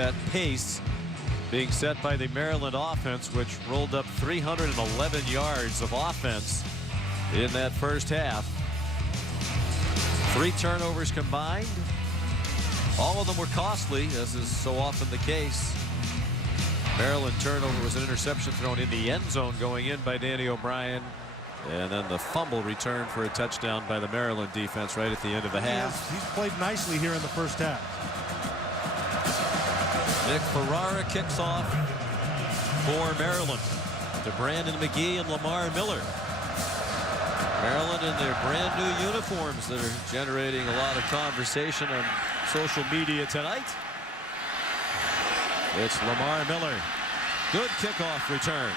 That pace being set by the Maryland offense, which rolled up 311 yards of offense in that first half. 3 turnovers combined. All of them were costly, as is so often the case. Maryland turnover was an interception thrown in the end zone going in by Danny O'Brien. And then the fumble return for a touchdown by the Maryland defense right at the end of the half. He's played nicely here in the first half. Nick Ferrara kicks off for Maryland to Brandon McGee and Lamar Miller. Maryland in their brand new uniforms that are generating a lot of conversation on social media tonight. It's Lamar Miller. Good kickoff return.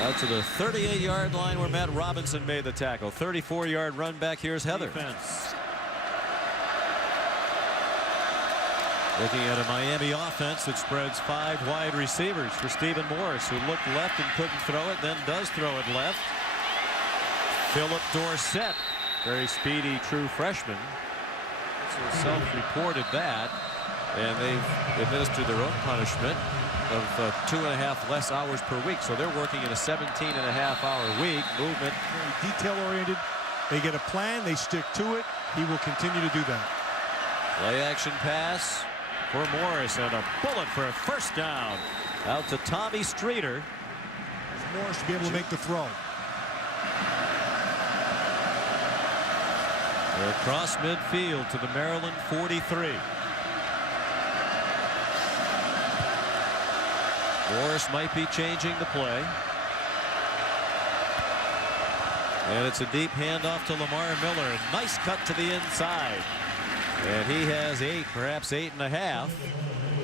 Out to the 38-yard line where Matt Robinson made the tackle. 34-yard run back. Here's Heather. Defense. Looking at a Miami offense that spreads 5 wide receivers for Stephen Morris, who looked left and couldn't throw it, then does throw it left. Philip Dorsett, very speedy true freshman. So self-reported that, and they've administered their own punishment of 2.5 less hours per week. So they're working in a 17.5-hour week. Movement. Very detail-oriented. They get a plan, they stick to it. He will continue to do that. Play action pass for Morris, and a bullet for a first down out to Tommy Streeter. Morris to be able to make the throw. They're across midfield to the Maryland 43. Morris might be changing the play. And it's a deep handoff to Lamar Miller. A nice cut to the inside. And he has 8, perhaps 8.5.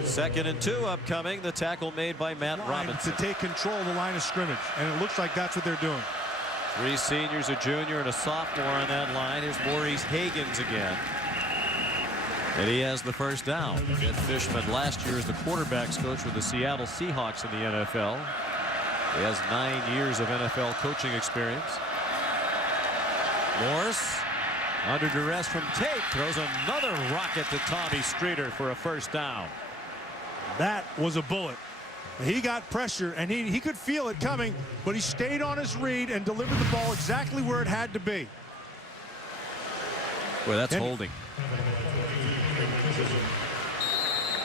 2nd and 2 upcoming. The tackle made by Matt Robinson. To take control of the line of scrimmage. And it looks like that's what they're doing. 3 seniors, a junior, and a sophomore on that line. Here's Maurice Hagans again. And he has the first down. Ed Fishman last year as the quarterbacks coach with the Seattle Seahawks in the NFL. He has 9 years of NFL coaching experience. Morris under duress from Tate throws another rocket to Tommy Streeter for a first down. That was a bullet. He got pressure, and he could feel it coming, but he stayed on his read and delivered the ball exactly where it had to be. Well, that's holding.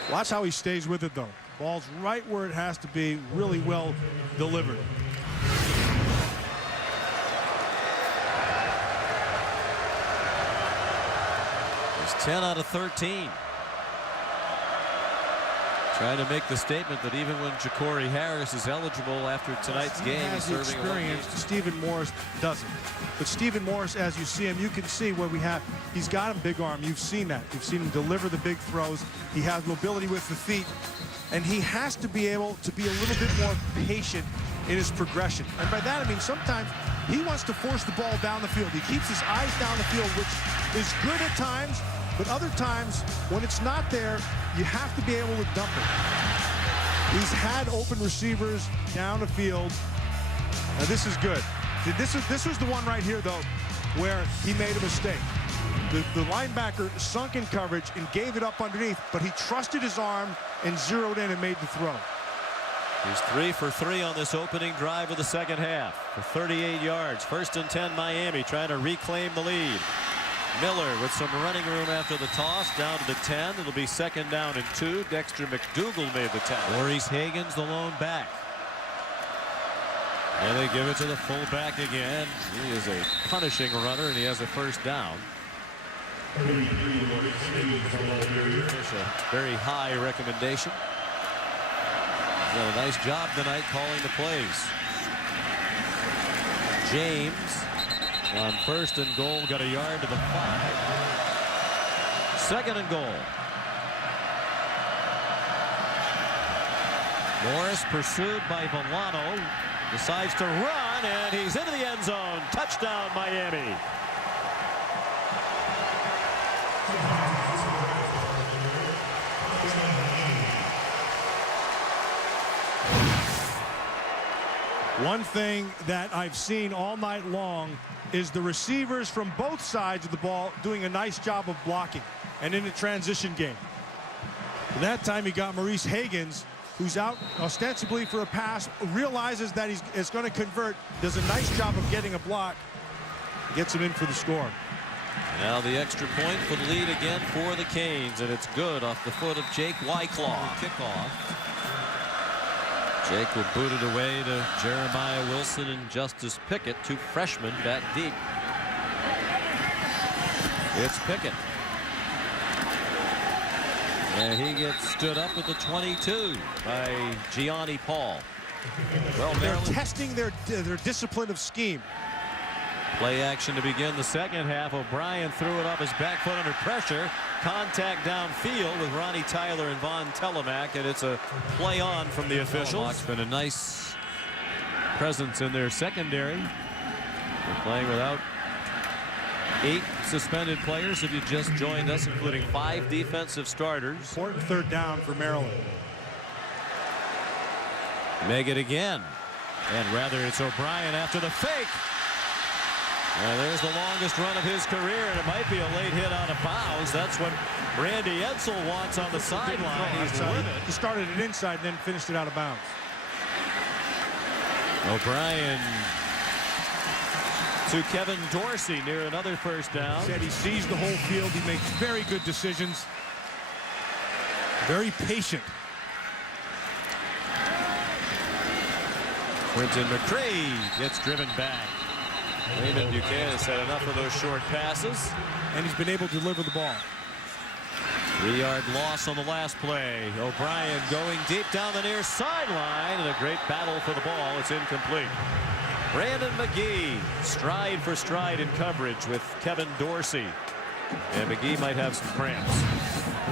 Watch how he stays with it, though. Ball's right where it has to be, really well delivered. It's 10 out of 13. Trying to make the statement that even when Ja'Cory Harris is eligible after tonight's game, he's serving experience. Stephen Morris doesn't. But Stephen Morris, as you see him, you can see where he's got a big arm. You've seen that. You've seen him deliver the big throws. He has mobility with the feet. And he has to be able to be a little bit more patient in his progression. And by that, I mean sometimes he wants to force the ball down the field. He keeps his eyes down the field, which is good at times. But other times, when it's not there, you have to be able to dump it. He's had open receivers down the field. Now this is good. This was the one right here, though, where he made a mistake. The linebacker sunk in coverage and gave it up underneath, but he trusted his arm and zeroed in and made the throw. He's 3 for 3 on this opening drive of the second half for 38 yards. 1st and 10 Miami trying to reclaim the lead. Miller with some running room after the toss down to the 10. It'll be 2nd down and 2. Dexter McDougal made the tackle. Maurice Hagans the lone back. And they give it to the fullback again. He is a punishing runner, and he has a first down. A very high recommendation. He's done a nice job tonight calling the plays. James on 1st and goal, got a yard to the 5. 2nd and goal. Morris pursued by Villano, decides to run, and he's into the end zone. Touchdown, Miami. One thing that I've seen all night long is the receivers from both sides of the ball doing a nice job of blocking and in the transition game. That time he got Maurice Higgins, who's out ostensibly for a pass, realizes that it's going to convert, does a nice job of getting a block, gets him in for the score. Now the extra point for the lead again for the Canes, and it's good off the foot of Jake Wyclaw. Kickoff. Jake will boot it away to Jeremiah Wilson and Justice Pickett, two freshmen back deep. It's Pickett. And he gets stood up at the 22 by Gianni Paul. Well, They're Maryland testing their discipline of scheme. Play action to begin the second half. O'Brien threw it off his back foot under pressure. Contact downfield with Ronnie Tyler and Von Telemak, and it's a play on from the officials. It's been a nice presence in their secondary. They're playing without 8 suspended players if you just joined us, including 5 defensive starters. Important third down for Maryland. Meggett again, and rather it's O'Brien after the fake. And there's the longest run of his career, and it might be a late hit out of bounds. That's what Randy Edsall wants on the sideline. He's livid. He started it inside and then finished it out of bounds. O'Brien to Kevin Dorsey near another first down. Said he sees the whole field. He makes very good decisions. Very patient. Quentin McCray gets driven back. Raymond Buchanan has had enough of those short passes. And he's been able to deliver the ball. 3-yard loss on the last play. O'Brien going deep down the near sideline, and a great battle for the ball. It's incomplete. Brandon McGee, stride for stride in coverage with Kevin Dorsey. And McGee might have some cramps.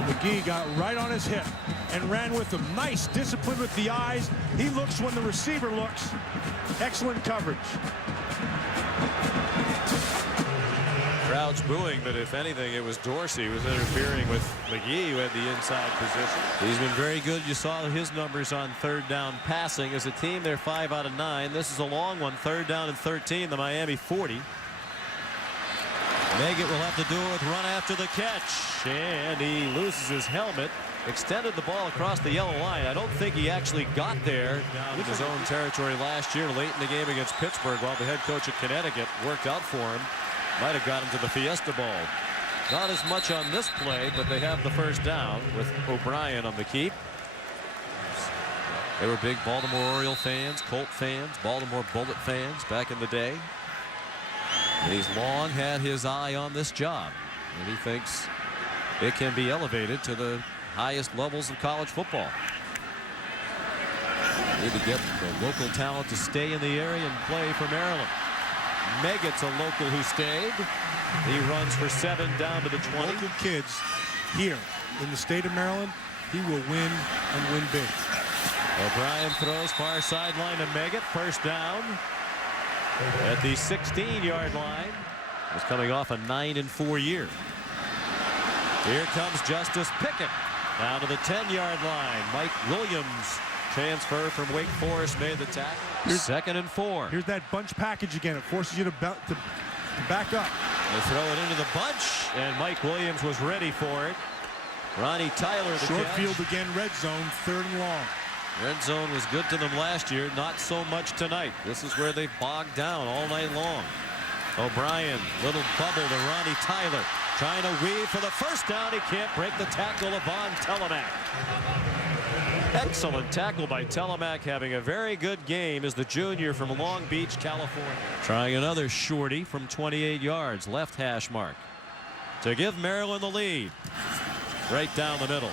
McGee got right on his hip and ran with him. Nice discipline with the eyes. He looks when the receiver looks. Excellent coverage. Crowd's booing, but if anything, it was Dorsey who was interfering with McGee, who had the inside position. He's been very good. You saw his numbers on third down passing. As a team, they're 5 out of 9. This is a long one, third down and 13, the Miami 40. Meggett will have to do it with run after the catch, and he loses his helmet. Extended the ball across the yellow line. I don't think he actually got there down in his own territory last year, late in the game against Pittsburgh, while the head coach of Connecticut worked out for him. Might have got him to the Fiesta Bowl. Not as much on this play, but they have the first down with O'Brien on the keep. They were big Baltimore Oriole fans, Colt fans, Baltimore Bullet fans back in the day. And he's long had his eye on this job, and he thinks it can be elevated to the highest levels of college football. Need to get the local talent to stay in the area and play for Maryland. Meggett's a local who stayed. He runs for 7 down to the 20. Local kids here in the state of Maryland, he will win and win big. O'Brien throws far sideline to Meggett. First down at the 16-yard line. Was coming off a 9-4 year. Here comes Justice Pickett down to the 10-yard line. Mike Williams, transfer from Wake Forest, made the tackle. Second and 4. Here's that bunch package again. It forces you to back up. They throw it into the bunch, and Mike Williams was ready for it. Ronnie Tyler, the short catch. field again, red zone, 3rd and long. Red zone was good to them last year, not so much tonight. This is where they bogged down all night long. O'Brien, little bubble to Ronnie Tyler, trying to weave for the first down. He can't break the tackle of Von Telemak. Excellent tackle by Telemak, having a very good game as the junior from Long Beach, California. Trying another shorty from 28 yards, left hash mark, to give Maryland the lead. Right down the middle.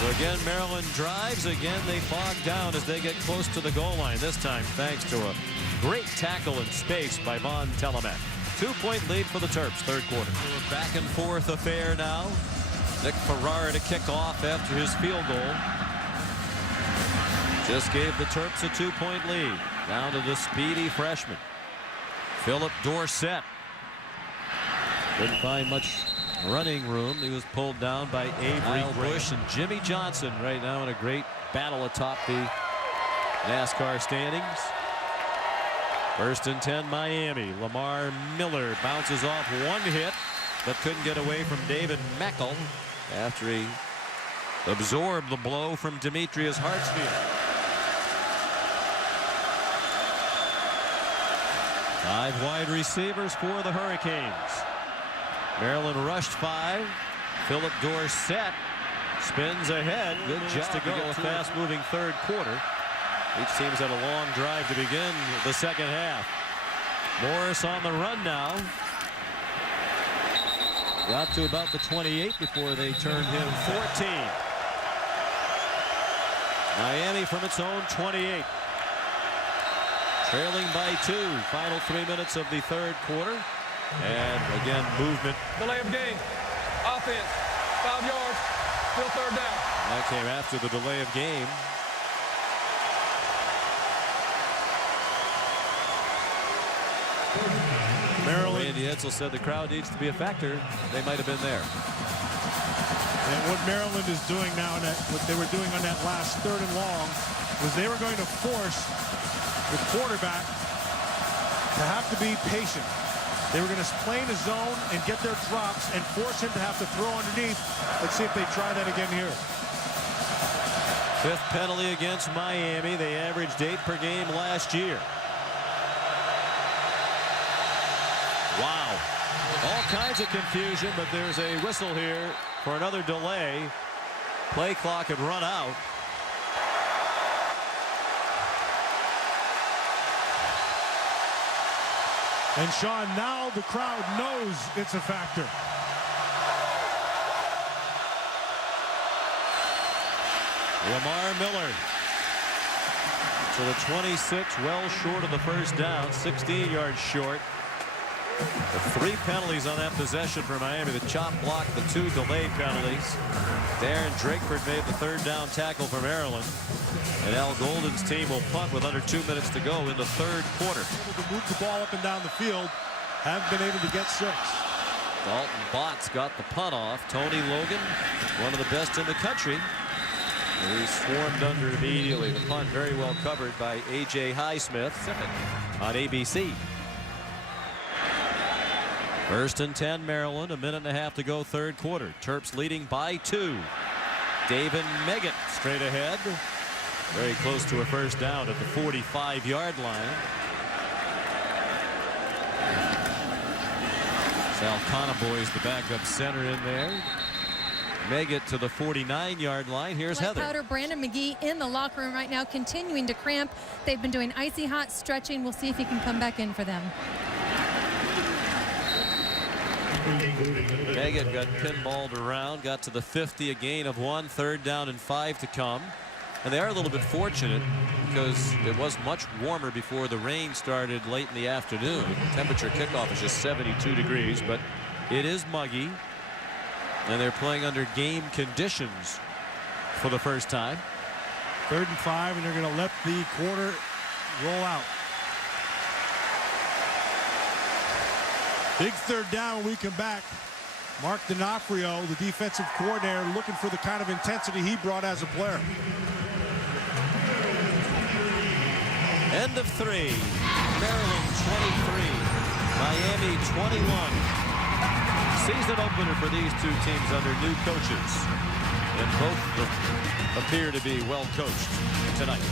So again, Maryland drives. Again, they bog down as they get close to the goal line. This time, thanks to a great tackle in space by Von Telemak. 2-point lead for the Terps, third quarter. Back and forth affair now. Nick Ferrara to kick off after his field goal. Just gave the Terps a 2-point lead. Down to the speedy freshman, Philip Dorsett. Couldn't find much running room. He was pulled down by Avery Bush and Jimmy Johnson right now in a great battle atop the NASCAR standings. First and 10 Miami. Lamar Miller bounces off one hit but couldn't get away from David Meckel after he absorbed the blow from Demetrius Hartsfield. 5 wide receivers for the Hurricanes. Maryland rushed 5. Philip Dorsett spins ahead. Good job to go. A fast-moving third quarter. Each team's had a long drive to begin the second half. Morris on the run now. Got to about the 28 before they turned him 14. Miami from its own 28. Trailing by 2. Final 3 minutes of the third quarter. And again, movement. Delay of game. Offense. 5 yards. Still third down. That came after the delay of game. Maryland. Randy Edsall said the crowd needs to be a factor. They might have been there. And what Maryland is doing now, what they were doing on that last 3rd and long, was they were going to force the quarterback to have to be patient. They were going to play in a zone and get their drops and force him to have to throw underneath. Let's see if they try that again here. 5th penalty against Miami. They averaged 8 per game last year. Wow. All kinds of confusion, but there's a whistle here for another delay. Play clock had run out. And Sean, now the crowd knows it's a factor. Lamar Miller to the 26, well short of the first down, 16 yards short. The 3 penalties on that possession for Miami. The chop block, the 2 delayed penalties. Darren Drakeford made the 3rd down tackle for Maryland. And Al Golden's team will punt with under 2 minutes to go in the third quarter. Able to move the ball up and down the field. Haven't been able to get 6. Dalton Botts got the punt off. Tony Logan, one of the best in the country. And he swarmed under immediately. The punt very well covered by A.J. Highsmith on ABC. First and 10 Maryland, a minute and a half to go third quarter. Terps leading by 2. David Meggett straight ahead. Very close to a first down at the 45-yard line. Sal Conaboy is the backup center in there. Meggett to the 49-yard line. Here's Heather. Powder, Brandon McGee in the locker room right now, continuing to cramp. They've been doing icy hot stretching. We'll see if he can come back in for them. Meggett got pinballed around, got to the 50, a gain of 1, 3rd down and 5 to come. And they are a little bit fortunate because it was much warmer before the rain started late in the afternoon. Temperature kickoff is just 72 degrees, but it is muggy. And they're playing under game conditions for the first time. 3rd and 5, and they're going to let the quarter roll out. Big 3rd down when we come back. Mark D'Onofrio, the defensive coordinator, looking for the kind of intensity he brought as a player. End of 3. Maryland 23. Miami 21. Season opener for these 2 teams under new coaches. And both appear to be well coached tonight.